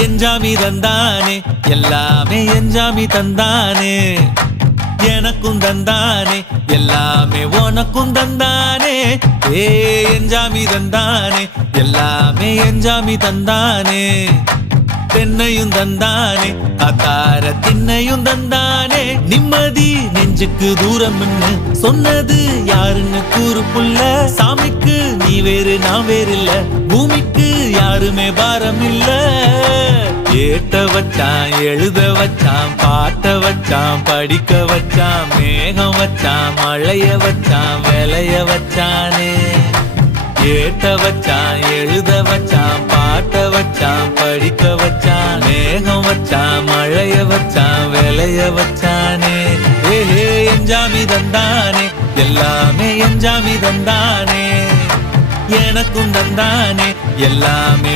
எஞ்சாமி தந்தானே எல்லாமே எஞ்சாமி தந்தானே எனக்கும் தந்தானே எல்லாமே உனக்கும் தந்தானே ஏ எஞ்சாமி தந்தானே எல்லாமே எஞ்சாமி தந்தானே தென்னையும் தந்தானே அத்தார திண்ணையும் தந்தானே நிம்மதி நெஞ்சுக்கு தூரம் சொன்னது யாருன்னு கூறு புள்ள சாமிக்கு நீ வேறு நான் வேறு இல்ல பூமிக்கு யாருமே பாரம் இல்ல ஏத்த வச்சான் எழுத வச்சான் பாட்ட வச்சான் படிக்க வச்சான் மேகம் வச்சான் மழைய வச்சான் விளைய வச்சானே ஏத்த வச்சான் எழுத வச்சான் பாட்ட வச்சான் படிக்க வச்சான் மேகம் வச்சான் மழைய வச்சான் விளைய வச்சானே ஏஹே எஞ்சாமி தந்தானே எல்லாமே எஞ்சாமி தந்தானே எனக்கும் தந்தானே எல்லாமே